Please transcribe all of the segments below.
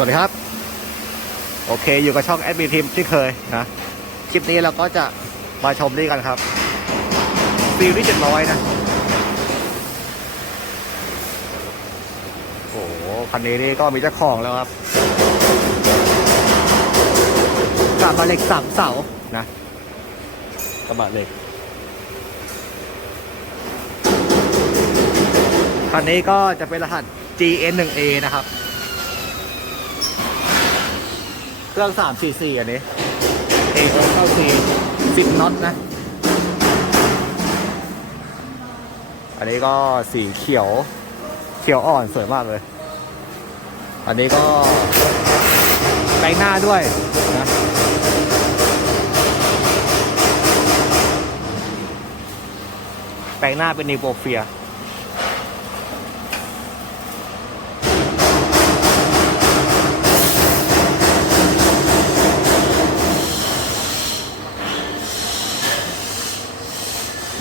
สวัสดีครับ โอเค อยู่กับช่องแอดมินทีมที่เคยนะ คลิปนี้เราก็จะมาชมนี่กันครับซีรีส์เจ็ดร้อยนะ โอ้โห คันนี้นี่ก็มีเจ้าของแล้วครับกระบะเหล็กสามเสานะกระบะเหล็กคันนี้ก็จะเป็นรหัส GN1A นะครับ เค รื่อง 3 4 4 อันนี้เอเข้าซี10น็อตนะ อันนี้ก็สีเขียว เขียวอ่อนสวยมากเลย อันนี้ก็แปลงหน้าด้วยนะแปลงหน้าเป็นนีโปเฟีย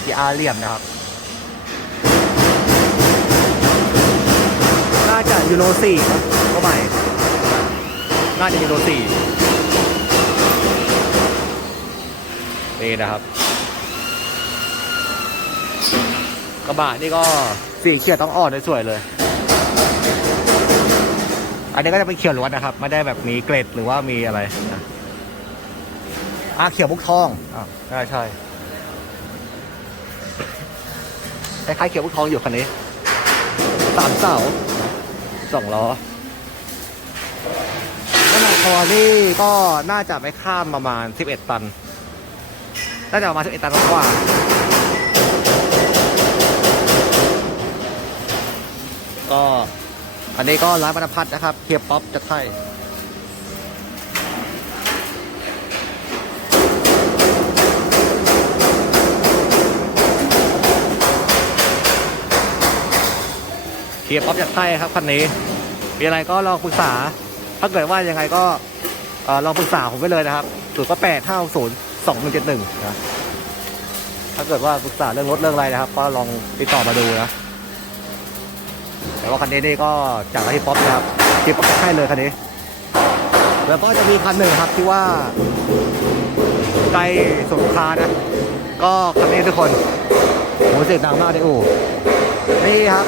ที่อาเหลี่ยมนะครับ น่าจะยูโรสี่ก็ใหม่ น่าจะยูโรสี่นี่นะครับ กระบะนี่ก็สีเขียวต้องอ่อนสวยเลย อันนี้ก็จะเป็นเขียวล้วนนะครับ ไม่ได้แบบมีเกล็ดหรือว่ามีอะไรอะเขียวมุกทองอะใช่ใช่ คล้ายๆเขียวพุทองอยู่คันนี้สามเสาสองล้อน้ำหนักคอนี่ก็น่าจะไม่ข้ามประมาณ 11 ตัน น่าจะประมาณ 11 ตันกว่าก็อันนี้ก็ร้านบรรพัดนะครับเฮียป๊อปจะไทย เฮียร์ป๊อปจากไทยครับคันนี้ มีอะไรก็ลองปรึกษา ถ้าเกิดว่ายังไงก็ลองปรึกษาผมไปเลยนะครับศูนย์ก็แปดห้าศูนย์สองหนึ่งเจ็ดหนึ่งนะถ้าเกิดว่าปรึกษาเรื่องรถเรื่องอะไรนะครับ ก็ลองติดต่อมาดูนะแต่ว่าคันนี้นี่ก็จากร้านเฮียป๊อปนะครับเฮียป๊อปจากไทยเลยคันนี้ แล้วก็จะมีคันหนึ่งครับที่ว่าใกล้สงขานะ ก็คันนี้ทุกคนโหเสียงดังมากเลยโอ้นี่ครับ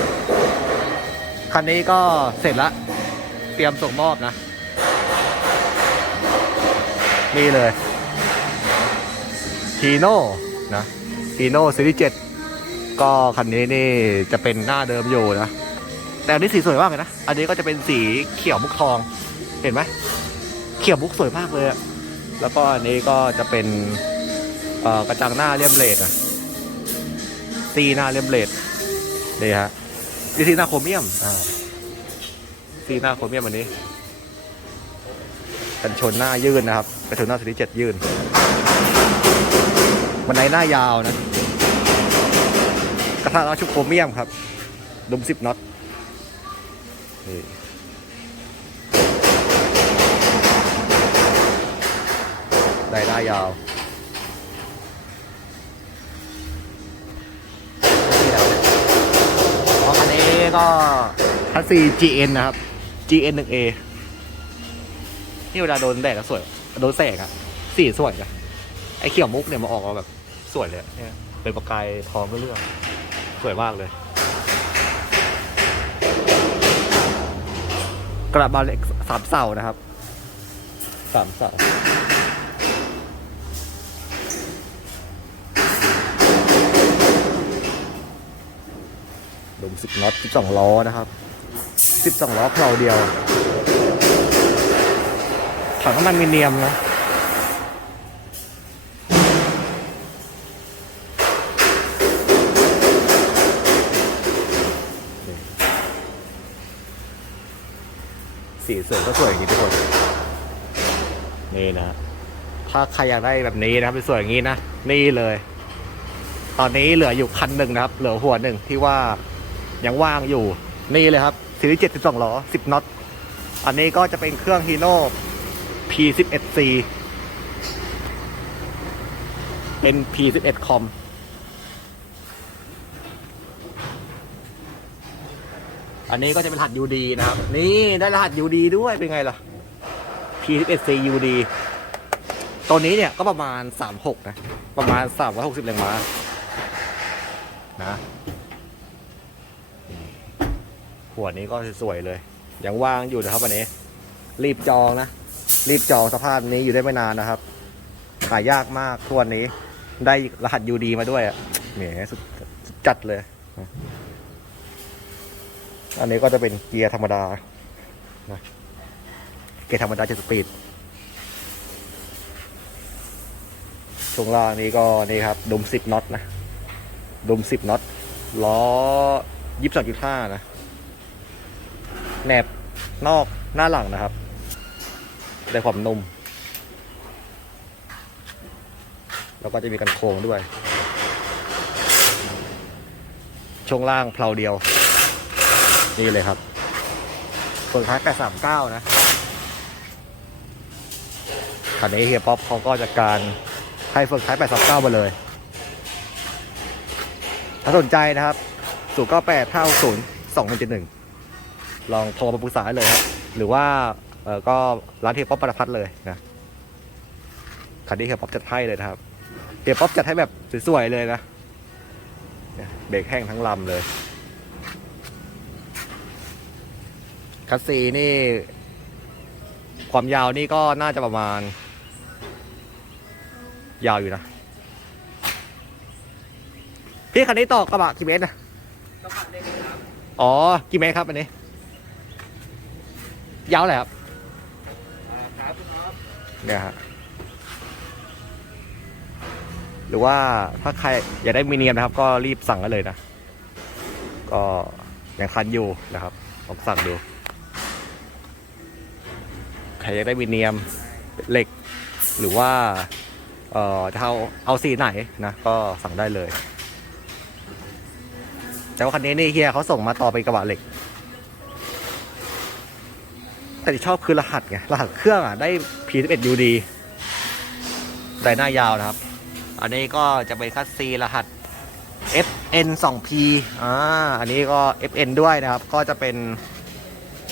คันนี้ก็เสร็จแล้วเตรียมส่งมอบนะ นี่เลยทีโน่นะทีโน่ซีรีส์เจ็ดก็คันนี้นี่จะเป็นหน้าเดิมอยู่นะ แต่อันนี้สีสวยมากเลยนะ อันนี้ก็จะเป็นสีเขียวมุกทอง เห็นไหม เขียวมุกสวยมากเลยอะแล้วก็อันนี้ก็จะเป็นกระจังหน้าเลี่ยมเลดนะตีหน้าเลี่ยมเลดนี่ฮะ ดีซีนาโครเมียมอ่าซีนาโครเมียมอันนี้ กันชนหน้ายื่นนะครับกันชนหน้าสีเจ็ดยื่นบันไดหน้ายาวนะ กระทะล้อชุบโครเมียมครับดุมสิบน็อตนี่ได้หน้ายาว นี้ก็คัสซี GN นะครับ GN 1A นี่เวลาโดนแดดก็สวย โดนแสงอะสีสวยอะไอเขียวมุกเนี่ยมาออกมาแบบสวยเลยเนี่ยเป็นประกายทองเรื่องๆสวยมากเลย กระบะเล็กสามเสานะครับสามเสา ดมสิบน็อตสิบสองล้อนะครับสิบสองล้อเพลาเดียวถังน้ำมันมีเนียมนะสีสวยก็สวยอย่างนี้ทุกคน นี่นะ ถ้าใครอยากได้แบบนี้นะครับสวยอย่างนี้นะ นี่เลย ตอนนี้เหลืออยู่คันหนึ่งนะครับ เหลือหัวหนึ่งที่ว่า ยังว่างอยู่ นี่เลยครับซีรีส์เจ็ดสิบสองล้อสิบน็อต อันนี้ก็จะเป็นเครื่องฮีโน่ P11C เป็น P11 คอมอันนี้ก็จะเป็นรหัส UD นะครับ นี่ได้รหัส UD ด้วยเป็นไงล่ะ P11C UD ตัวนี้เนี่ยก็ประมาณ 36 นะ ประมาณ 360แรงม้านะ หัวนี้ก็สวยเลย ยังว่างอยู่นะครับวันนี้ รีบจองนะ รีบจองสภาพนี้อยู่ได้ไม่นานนะครับขายยากมากทุกวันนี้ ได้รหัส UD มาด้วยอะแหมสุดจัดเลย อันนี้ก็จะเป็นเกียร์ธรรมดานะเกียร์ธรรมดาเจ็ดสปีดช่วงล่างนี้ก็นี่ครับดุมสิบน็อตนะดุมสิบน็อตล้อยี่สิบสองจุดห้านะ แหนบนอกหน้าหลังนะครับได้ความนุ่ม แล้วก็จะมีกันโค้งด้วย ช่วงล่างเพลาเดียว นี่เลยครับเฟิร์นท้าย839 นะ คันนี้เฮียป๊อปเขาก็จัดการให้เฟิร์นท้าย839 มาเลย ถ้าสนใจนะครับ 0 9 8 5 0 2 1 7 1 ลองโทรมาปรึกษาได้เลยครับ หรือว่าเออก็ร้านเฮียป๊อปประพัดเลยนะคันนี้เฮียป๊อปจัดให้เลยนะครับเฮียป๊อปจัดให้แบบสวยๆเลยนะเนี่ยเบรกแห้งทั้งลำเลยคัสซีนี่ ความยาวนี่ก็น่าจะประมาณ ยาวอยู่นะ พี่คันนี้ต่อกระบะกี่เมตรนะก็ผ่านได้เลยครับอ๋อ กี่เมตรครับอันนี้ ยาวเลยครับอ่าครับครับเนี่ยฮะหรือว่าถ้าใครอยากได้มีเนียมนะครับ ก็รีบสั่งกันเลยนะ ก็ยังทันอยู่นะครับลองสั่งดู ใครอยากได้มีเนียมเหล็ก หรือว่าเอ่อจะเอาเอาสีไหนนะก็สั่งได้เลย แต่ว่าคันนี้นี่เฮียเขาส่งมาต่อเป็นกระบะเหล็ก แต่ที่ชอบคือรหัสไงรหัสเครื่องอะได้ P11 UD ได้หน้ายาวนะครับ อันนี้ก็จะเป็นคัสซีรหัส FN 2P อ่าอันนี้ก็ FN ด้วยนะครับ ก็จะเป็น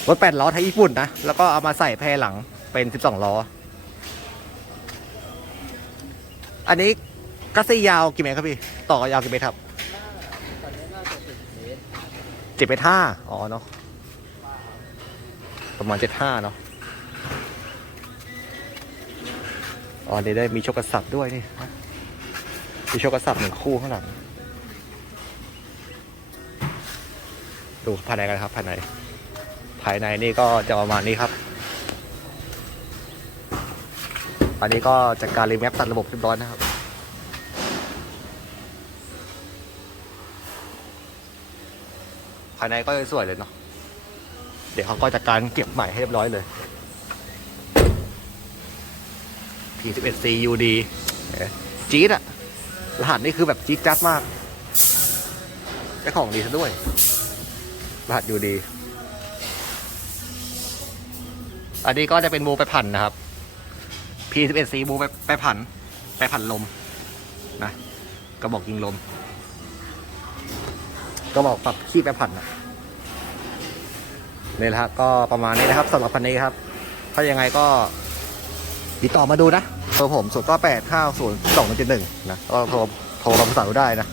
รถ8ล้อไทยญี่ปุ่นนะ แล้วก็เอามาใส่แพรหลังเป็น 12 ล้อ อันนี้คัสซียาวกี่เมตรครับพี่ ต่อยาวกี่เมตรครับตอนนี้น่าจะสิบเมตรเจ็ดเมตรห้าอ๋อเนาะ ประมาณเจ็ดห้าเนาะอ๋อเดี๋ยวได้มีโชคกระสับด้วยนี่มีโชคกระสับหนึ่งคู่ข้างหลัง ดูภายในกันครับภายใน ภายในนี่ก็จะประมาณนี้ครับ อันนี้ก็จัดการรีแมปตัดระบบเรียบร้อยนะครับภายในก็สวยเลยเนาะ ดี๋ยวเขาก็จัดการเก็บใหม่ให้เรียบร้อยเลย P11C UD จี๊ดอะรหัสนี่คือแบบจี๊ดจัดมากได้ของดีซะด้วย รหัส UD อันนี้ก็จะเป็นบูไปผันนะครับ P11C บูไปไปผัน ไปผันลมนะกระบอกยิงลมก็บอกปรับขี้ไปผันอะ นี่แหละครับก็ประมาณนี้นะครับสำหรับคันนี้ครับ ถ้ายังไงก็ติดต่อมาดูนะเบอร์ผมศูนย์ก็แปดห้าศูนย์สองเจ็ดหนึ่งนะก็โทรโทรมาปรึกษาดูได้นะ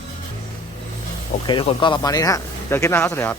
โอเคทุกคนก็ประมาณนี้นะฮะเจอคลิปหน้าครับสวัสดีครับ